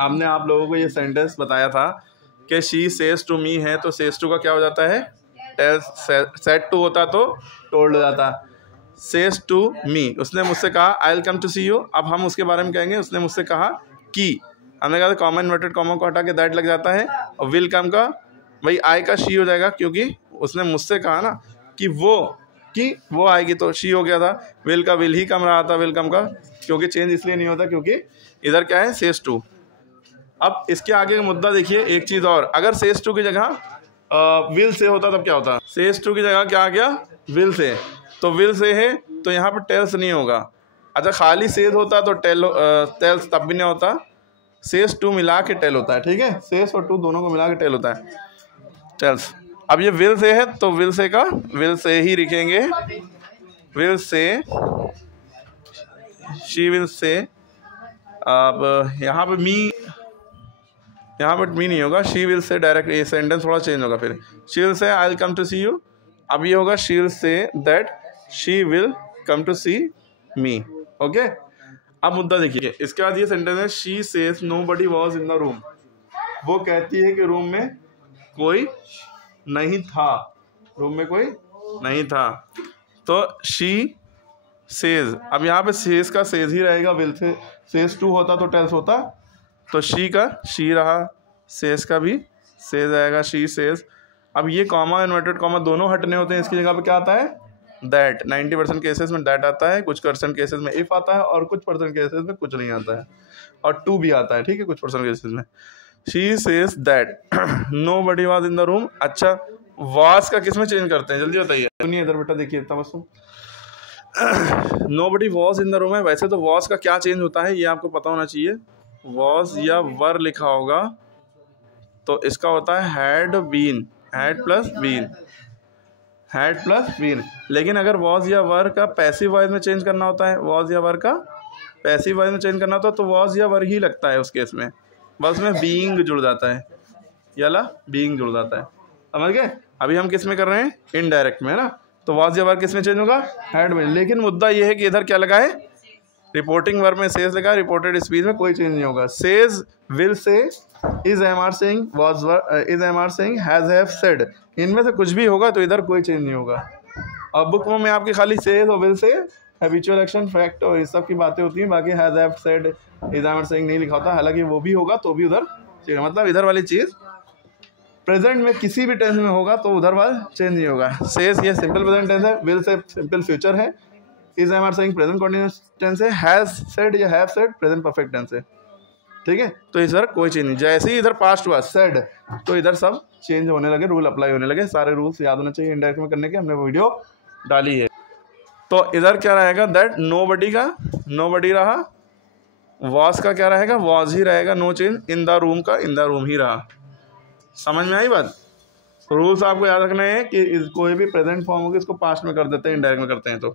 हमने आप लोगों को ये सेंटेंस बताया था कि शी सेज टू मी है, तो सेज टू का क्या हो जाता है, टेल्स, सेड टू होता तो टोल्ड हो जाता। सेज टू मी, उसने मुझसे कहा I will come to see you, अब हम उसके बारे में कहेंगे उसने मुझसे कहा कि, हमने कहा था कॉमा इन्वर्टेड कॉमा को हटा के दैट लग जाता है, और विल कम का भाई आई का शी हो जाएगा, क्योंकि उसने मुझसे कहा ना कि वो आएगी, तो शी हो गया था। विल का विल ही कम रहा था, विल कम का, क्योंकि चेंज इसलिए नहीं होता क्योंकि इधर क्या है, सेज टू। अब इसके आगे का मुद्दा देखिए, एक चीज़ और, अगर सेज टू की जगह विल से होता तब क्या होता, सेज टू की जगह क्या आ गया, विल से, तो विल से है तो यहाँ पर टेल्स नहीं होगा। अच्छा खाली सेज होता तो टेल्स तब भी नहीं होता, सेज टू मिला के टेल होता है, ठीक है, सेज और टू दोनों को मिला के टेल होता है, टेल्स। अब ये विल से है तो विल से का विल से ही लिखेंगे, विल से, शी विल से। अब यहाँ पे मी नहीं होगा, शी विल से डायरेक्ट, ये सेंटेंस थोड़ा चेंज होगा, फिर she will say I will come to see you, अब ये होगा she will say that she will come to see me. Okay, अब मुद्दा देखिए, इसके बाद ये सेंटेंस है, she says nobody was in the room, वो कहती है कि रूम में कोई नहीं था, रूम में कोई नहीं था, तो शी सेज, अब यहाँ पे सेज का सेज ही रहेगा, विल से सेज टू होता तो टेल्स होता, तो शी का शी रहा, सेज का भी सेज आएगा, शी सेज। अब ये कॉमा इन्वर्टेड कॉमा दोनों हटने होते हैं, इसकी जगह पे क्या आता है, दैट। 90% केसेस में दैट आता है, कुछ % केसेस में इफ आता है, और कुछ % केसेस में कुछ नहीं आता है, और टू भी आता है, ठीक है, कुछ % केसेस में। She says that nobody was in the room. अच्छा वाज का किस में चेंज करते हैं, जल्दी बताइए, सुनिए इधर बेटा, देखिए Tabassum. Nobody was in the room है, वैसे तो वाज का क्या चेंज होता है ये आपको पता होना चाहिए, वाज या वर लिखा होगा तो इसका होता है had been, had plus been, had plus been. लेकिन अगर वाज या वर का पैसिव वॉइस में चेंज करना होता है, वाज या वर का पैसिव वॉइस में चेंज करना होता है तो वाज या वर ही लगता है उस केस में, बस में बीइंग जुड़ जाता है, याला बीइंग जुड़ जाता है, समझ गए। अभी हम किस में कर रहे हैं, इनडायरेक्ट में, है ना, तो वाज या वर किस में चेंज होगा, हैड में। लेकिन मुद्दा ये है कि इधर क्या लगा है, रिपोर्टिंग वर्ब में सेज लगा, रिपोर्टेड स्पीच में कोई चेंज नहीं होगा। Says, will say, is am are saying, was is am are saying, has have said, इनमें से कुछ भी होगा तो इधर कोई चेंज नहीं होगा। और बुक में आपकी खाली सेज और will say, habitual action, fact और इस सब की बातें होती हैं, बाकी has have said, is am are saying नहीं लिखा होता, हालांकि वो भी होगा तो भी उधर चेंज, मतलब इधर वाली चीज़ प्रेजेंट में किसी भी टेंस में होगा तो उधर वाला चेंज नहीं होगा। सेज ये सिंपल प्रेजेंट टेंस है, विल से सिंपल फ्यूचर है, is am are saying present continuous tense है, हैज सेड या have said present perfect tense है, ठीक है। तो इधर कोई चेंज नहीं, जैसे ही इधर पास्ट हुआ सेड तो इधर सब चेंज होने लगे, रूल अप्लाई होने लगे, सारे रूल्स याद होने चाहिए इनडायरेक्ट में करने के, हमने वीडियो डाली है। तो इधर क्या रहेगा, दैट नोबडी का नोबडी रहा, वॉज का क्या रहेगा, वॉज ही रहेगा, no change, in the room का इन द रूम ही रहा। समझ में आई बात। रूल्स आपको याद रखना है कि कोई भी प्रेजेंट फॉर्म होगी इसको पास्ट में कर देते हैं, इनडायरेक्ट में करते हैं तो